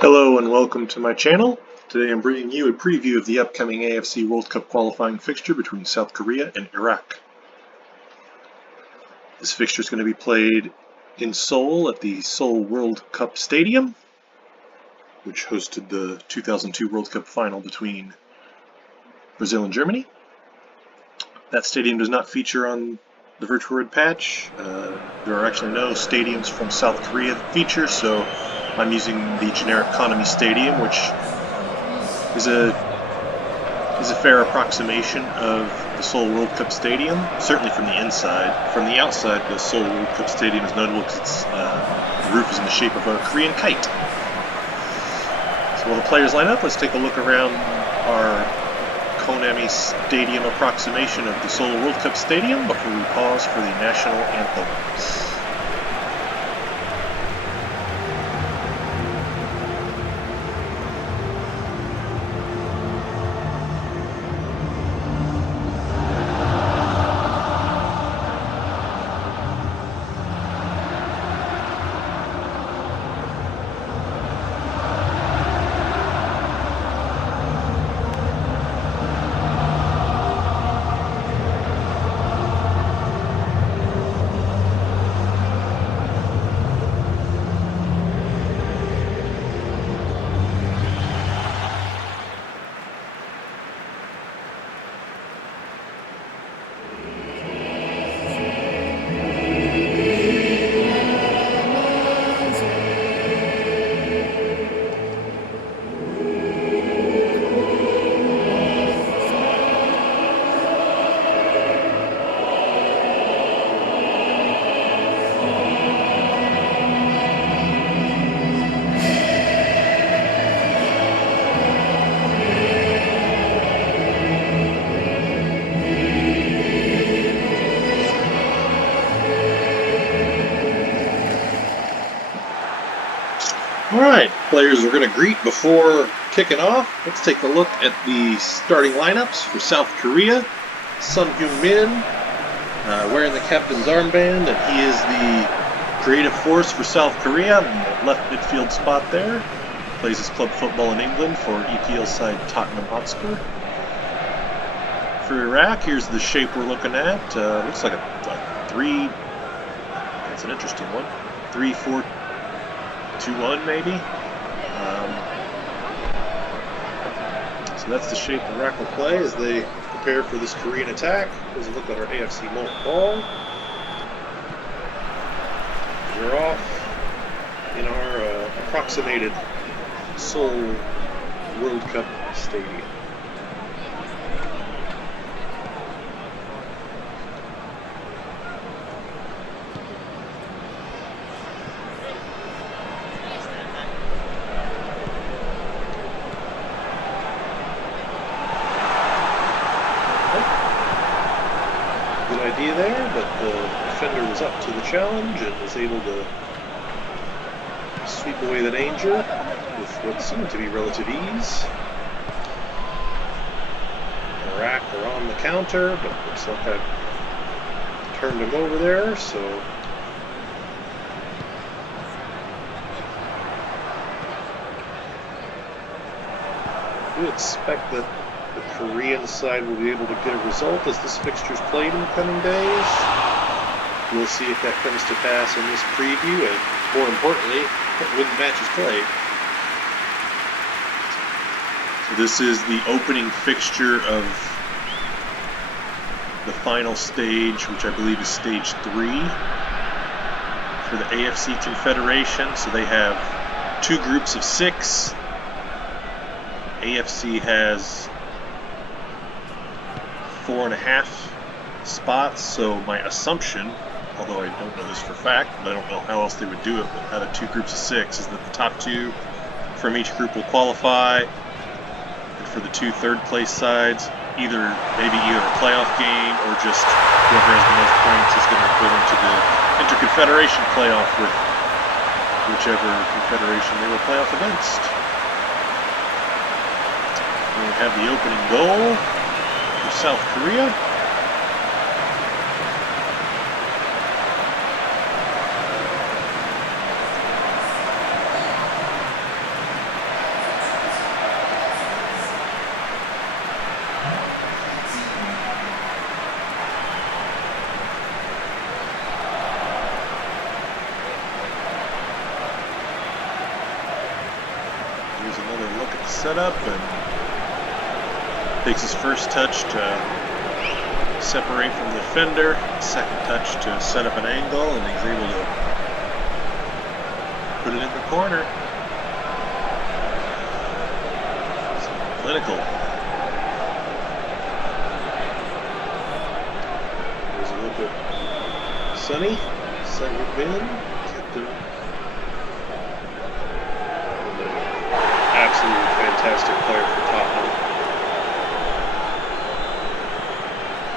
Hello and welcome to my channel. Today I'm bringing you a preview of the upcoming AFC World Cup qualifying fixture between South Korea and Iraq. This fixture is going to be played in Seoul at the Seoul World Cup Stadium, which hosted the 2002 World Cup final between Brazil and Germany. That stadium does not feature on the Virtuared patch. There are actually no stadiums from South Korea that feature, so I'm using the generic Economy Stadium, which is a fair approximation of the Seoul World Cup Stadium, certainly from the inside. From the outside, the Seoul World Cup Stadium is notable because the roof is in the shape of a Korean kite. So while the players line up, let's take a look around our Konami Stadium approximation of the Seoul World Cup Stadium before we pause for the national anthem. Alright, players are going to greet before kicking off. Let's take a look at the starting lineups for South Korea. Son Heung-min, wearing the captain's armband, and he is the creative force for South Korea in the left midfield spot there. Plays his club football in England for EPL side Tottenham Hotspur. For Iraq, here's the shape we're looking at. Looks like a 3, that's an interesting one, 3-4-2-1 maybe. So that's the shape Iraq will play as they prepare for this Korean attack. Here's a look at our AFC ball. We're off in our approximated Seoul World Cup Stadium. Good idea there, but the defender was up to the challenge and was able to sweep away the danger with what seemed to be relative ease. Iraq are on the counter, but looks like I turned him over there, so we expect that the Korean side will be able to get a result as this fixture is played in the coming days. We'll see if that comes to pass in this preview, and more importantly, when the match is played. So this is the opening fixture of the final stage, which I believe is stage 3 for the AFC Confederation. So they have 2 groups of 6. AFC has 4.5 spots, so my assumption, although I don't know this for fact, but I don't know how else they would do it, but out of 2 groups of 6 is that the top 2 from each group will qualify, and for the 2 third-place sides, maybe either a playoff game or just whoever has the most points is going to go into the Inter-Confederation playoff with whichever confederation they will play off against. We have the opening goal for South Korea. Here's another look at the setup, and takes his first touch to separate from the defender, second touch to set up an angle, and he's able to put it in the corner. So clinical. Here's a look at Sonny, second bin, captain. Absolutely fantastic player for Tottenham.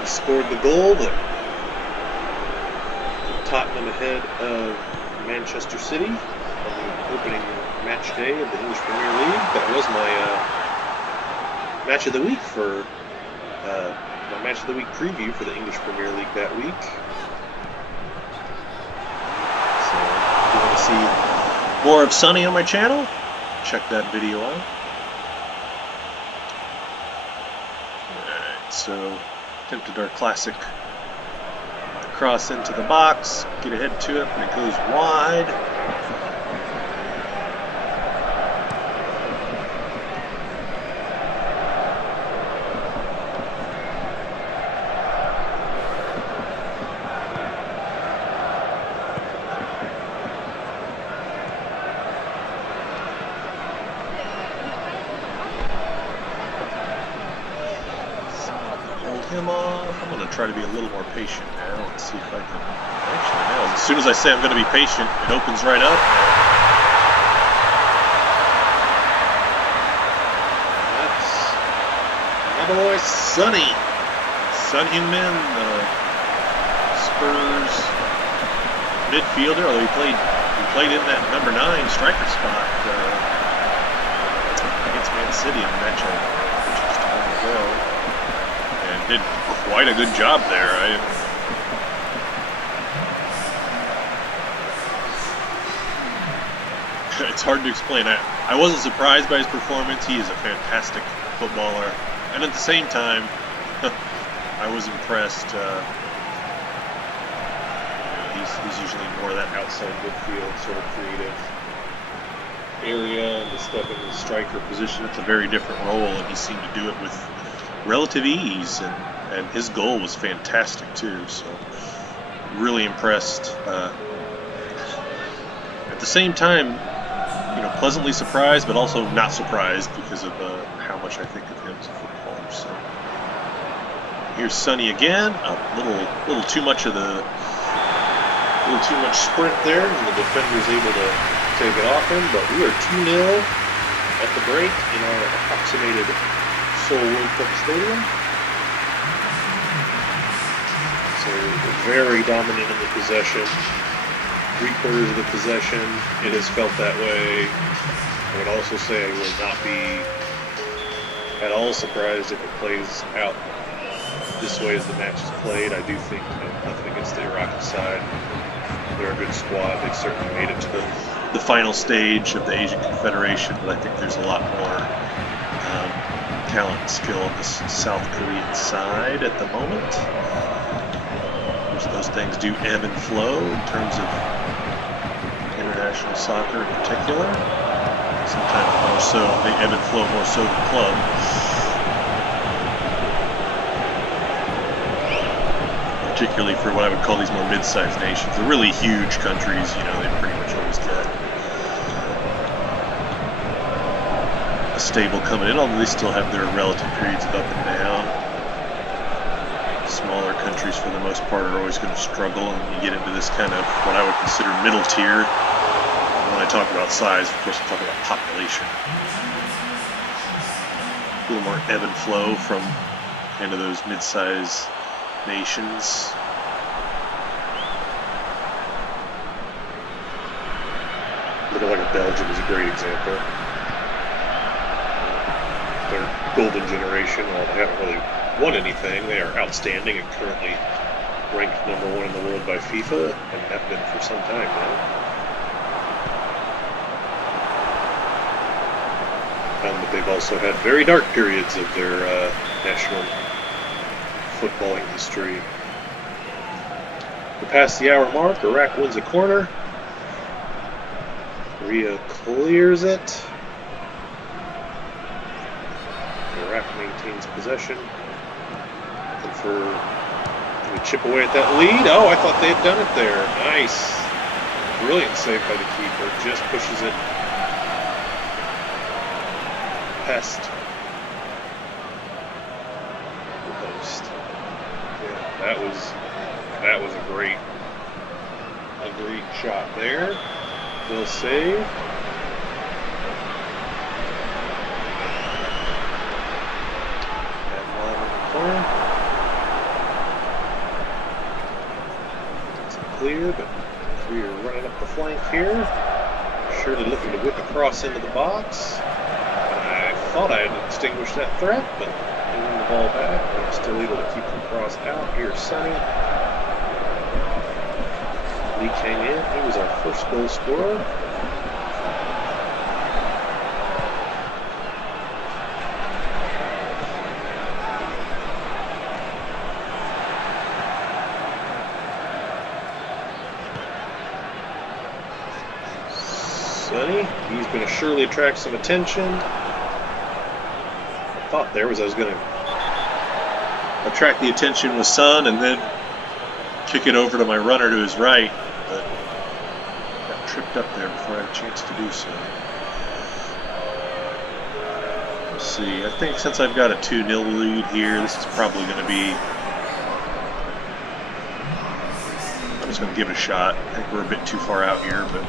He scored the goal that put Tottenham ahead of Manchester City on the opening match day of the English Premier League. That was my match of the week for my match of the week preview for the English Premier League that week. So if you want to see more of Sonny on my channel, check that video out. Alright, so attempted our classic cross into the box, get ahead to it, but it goes wide. Him off. I'm going to try to be a little more patient now and see if I can. Actually, now, as soon as I say I'm going to be patient, it opens right up. That's my boy Sonny. Son Heung-min, Spurs midfielder. Although he played in that number 9 striker spot against Man City in the match I mentioned just a moment ago. Did quite a good job there. It's hard to explain. I wasn't surprised by his performance. He is a fantastic footballer, and at the same time, I was impressed. He's usually more that outside midfield sort of creative area, and to step into the striker position, it's a very different role, and he seemed to do it with relative ease, and his goal was fantastic too, so really impressed. At the same time, pleasantly surprised, but also not surprised because of how much I think of him as a footballer. So here's Sonny again, a little too much sprint there, and the defender's able to take it off him, but we are 2-0 at the break in our approximated Seoul World Cup Stadium. So very dominant in the possession. 3/4 of the possession. It has felt that way. I would also say I will not be at all surprised if it plays out this way as the match is played. I do think nothing against the Iraqi side. They're a good squad. They certainly made it to the final stage of the Asian Confederation, but I think there's a lot more talent and skill on this South Korean side at the moment. Those things do ebb and flow in terms of international soccer in particular. Sometimes more so, they ebb and flow more so than club. Particularly for what I would call these more mid-sized nations. The really huge countries, they pretty much always get stable coming in, although they still have their relative periods of up and down. Smaller countries, for the most part, are always going to struggle, and you get into this kind of what I would consider middle tier. When I talk about size, of course, I'm talking about population. A little more ebb and flow from kind of those mid-sized nations. Looking like Belgium is a great example. Their golden generation, while they haven't really won anything, they are outstanding and currently ranked #1 in the world by FIFA, and have been for some time now. But they've also had very dark periods of their national footballing history. We're past the hour mark. Iraq wins a corner. Korea clears it. Iraq maintains possession. Looking for, do we chip away at that lead? Oh, I thought they had done it there. Nice. Brilliant save by the keeper. Just pushes it past the post. Yeah, that was a great shot there. Well saved. It's clear, but we are running up the flank here. Surely looking to whip across into the box. I thought I had extinguished that threat, but they win the ball back. But I'm still able to keep the cross out. Here's Sonny. Lee came in. He was our first goal scorer. He's going to surely attract some attention. I thought there was I was going to attract the attention with Son and then kick it over to my runner to his right, but got tripped up there before I had a chance to do so. Let's see. I think since I've got a 2-0 lead here, this is probably going to be. I'm just going to give it a shot. I think we're a bit too far out here, but.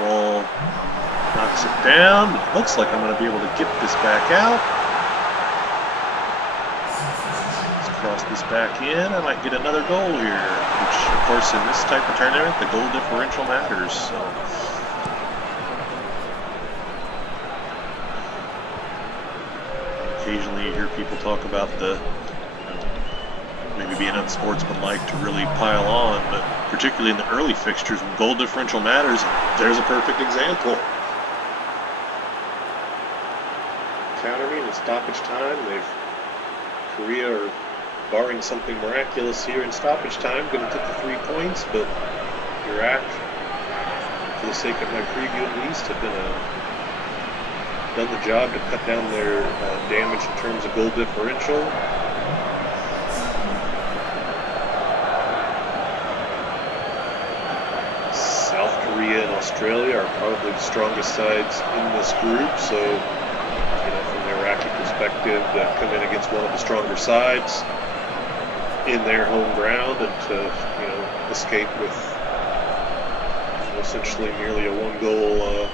Wall knocks it down. It looks like I'm going to be able to get this back out. Let's cross this back in. I might get another goal here, which, of course, in this type of tournament, the goal differential matters. So. Occasionally you hear people talk about the maybe being unsportsmanlike to really pile on, but particularly in the early fixtures when goal differential matters, there's a perfect example. Countering in stoppage time, Korea are barring something miraculous here in stoppage time, going to take the 3 points, but Iraq, for the sake of my preview at least, have done the job to cut down their damage in terms of goal differential. Korea and Australia are probably the strongest sides in this group, so from the Iraqi perspective, to come in against one of the stronger sides in their home ground and to escape with essentially nearly a 1-goal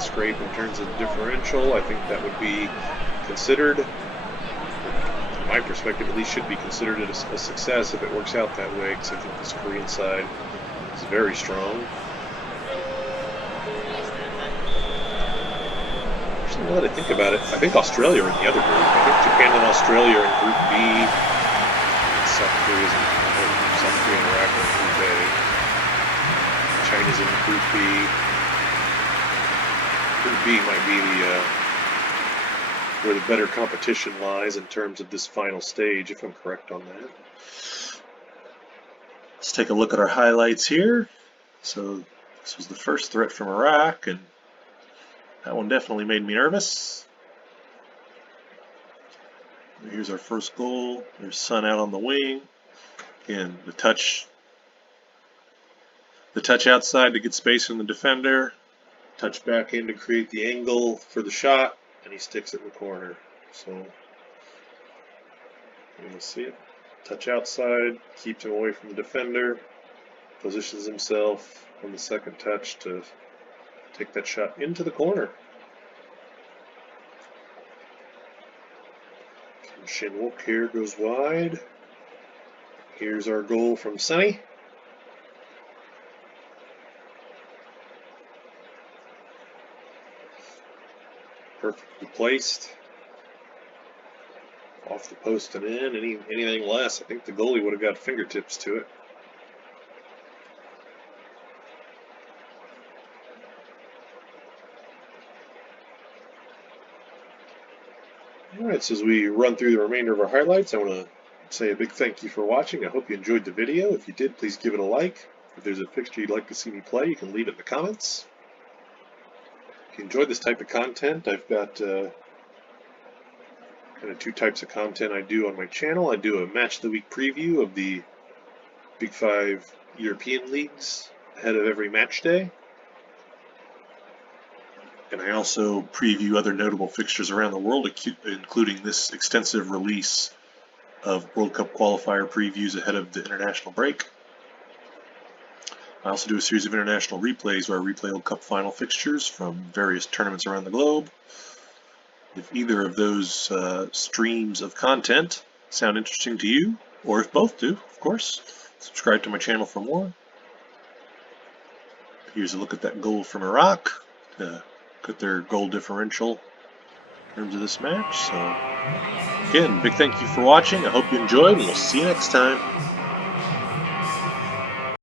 scrape in terms of differential, I think that would be considered, from my perspective at least, should be considered a success if it works out that way, because I think this Korean side is very strong. Actually, now that I think about it, I think Australia are in the other group. I think Japan and Australia are in Group B. And South Korea and Iraq are in Group A. China's in Group B. Group B might be where the better competition lies in terms of this final stage, if I'm correct on that. Let's take a look at our highlights here. So this was the first threat from Iraq, and that one definitely made me nervous. Here's our first goal. There's Son out on the wing. Again, the touch outside to get space from the defender. Touch back in to create the angle for the shot, and he sticks it in the corner. So you can see it. Touch outside, keeps him away from the defender, positions himself on the second touch to take that shot into the corner. Shin Wook here goes wide. Here's our goal from Sonny. Perfectly placed. Off the post and in. Anything less, I think the goalie would have got fingertips to it. Alright, so as we run through the remainder of our highlights, I want to say a big thank you for watching. I hope you enjoyed the video. If you did, please give it a like. If there's a fixture you'd like to see me play, you can leave it in the comments. If you enjoyed this type of content, I've got kind of two types of content I do on my channel. I do a match of the week preview of the Big 5 European leagues ahead of every match day. And I also preview other notable fixtures around the world, including this extensive release of World Cup qualifier previews ahead of the international break. I also do a series of international replays where I replay World Cup final fixtures from various tournaments around the globe. If either of those streams of content sound interesting to you, or if both do, of course, subscribe to my channel for more. Here's a look at that goal from Iraq to cut their goal differential in terms of this match. So, again, big thank you for watching. I hope you enjoyed, and we'll see you next time.